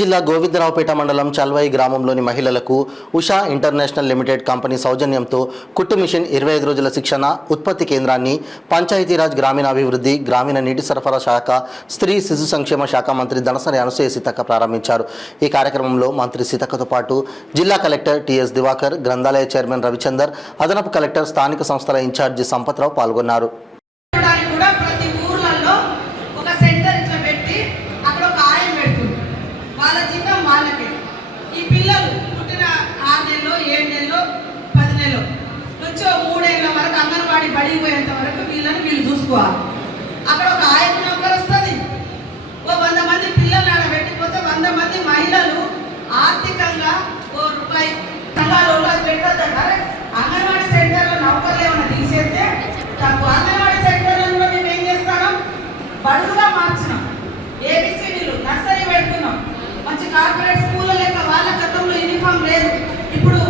జిల్లా గోవిందరావుపేట మండలం చల్వాయి గ్రామంలోని మహిళలకు ఉషా ఇంటర్నేషనల్ లిమిటెడ్ కంపెనీ సౌజన్యంతో కుట్టు మిషన్ 25 రోజుల శిక్షణ ఉత్పత్తి కేంద్రాన్ని పంచాయతీరాజ్ గ్రామీణాభివృద్ధి గ్రామీణ నీటి సరఫరా శాఖ స్త్రీ శిశు సంక్షేమ శాఖ మంత్రి దనసరి అనసూయ సీతక్క ప్రారంభించారు. ఈ కార్యక్రమంలో మంత్రి సీతక్కతో పాటు జిల్లా కలెక్టర్ టిఎస్ దివాకర్, గ్రంథాలయ చైర్మన్ రవిచందర్, అదనపు కలెక్టర్, స్థానిక సంస్థల ఇన్ఛార్జి సంపత్రావు పాల్గొన్నారు. వాళ్ళ జీతం వాళ్ళకే. ఈ పిల్లలు పుట్టిన 6 నెలలు 7 నెలలు 10 నెలలు నుంచి 3 ఏళ్ళ వరకు అంగన్వాడీ పడిపోయేంత వరకు వీళ్ళు చూసుకోవాలి. అక్కడ ఒక ఆయన నంబర్ వస్తుంది. 100 మంది పిల్లలు ఆడ పెట్టిపోతే 100 మంది మహిళలు ఆర్థికంగా రూపాయి సంఘాలలో పెట్టద్దంట. అంగన్వాడీ సెంటర్లో నౌకర్లు ఏమైనా తీసేస్తే తక్కువ. అంగన్వాడీ సెంటర్లో మేము ఏం చేస్తాం, బడుగుగా మార్చినాం, ఏబిసిడీలు నర్సరీ పెడుతున్నాం. మంచి కార్పొరేట్ స్కూళ్ళ లెక్క వాళ్ళ గతంలో యూనిఫామ్ లేదు, ఇప్పుడు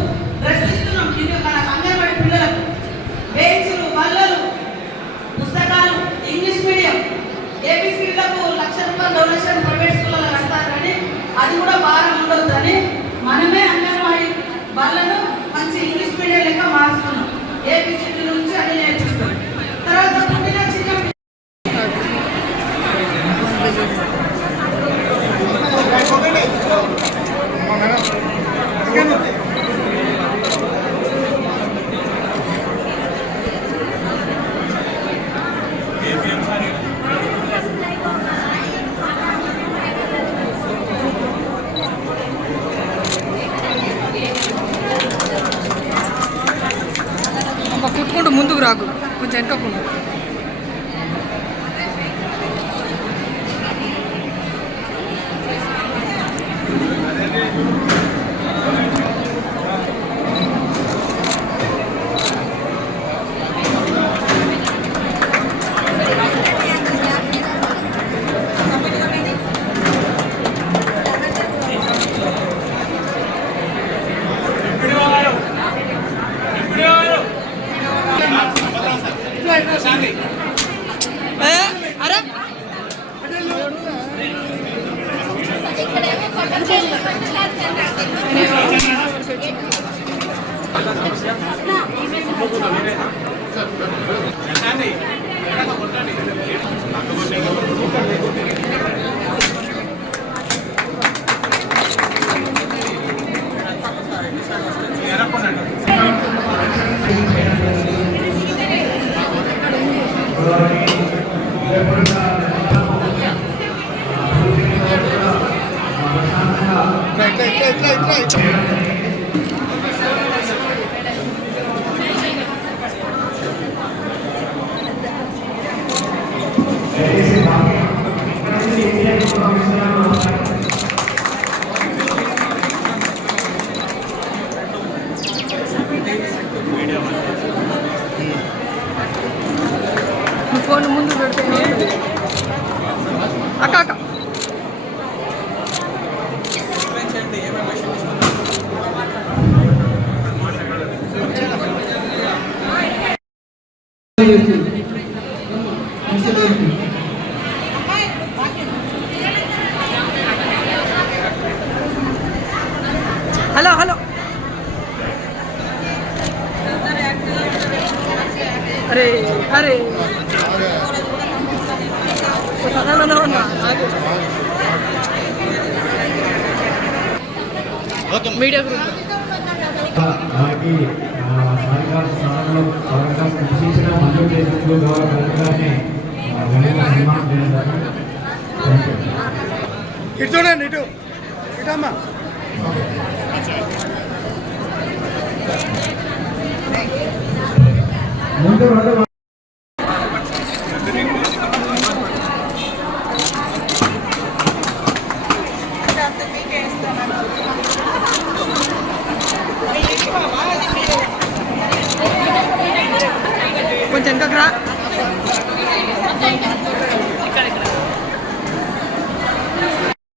డ్రెస్ ఇస్తున్నాం. మన అంగన్వాడీ పిల్లలకు బెంచ్లు, బల్లలు, పుస్తకాలు, ఇంగ్లీష్ మీడియం, ఏబిసిడీలకు ₹1,00,000 డొనేషన్ ప్రైవేట్ స్కూళ్ళలో కడతారని అది కూడా భారం ఉండొద్దని మనమే అంగన్వాడీ బల్లను మంచి ఇంగ్లీష్ మీడియం లెక్క మారుస్తున్నాం. ఏబిసిడీ నుంచి అన్ని నేర్పిస్తాం. తర్వాత పుట్టిన చిన్న కుట్టుకుంటూ ముందుకు రాకు, కొంచెం వెనకకుండా. అరే ఫోన్ ముందు పెడితే అక్క అక్క హలో హలో అరే అరే మీడియా గ్రూప్ ఇటు చూడండి, ఇటు ఇటమ్మా. కొంచెం వెనకకు రా.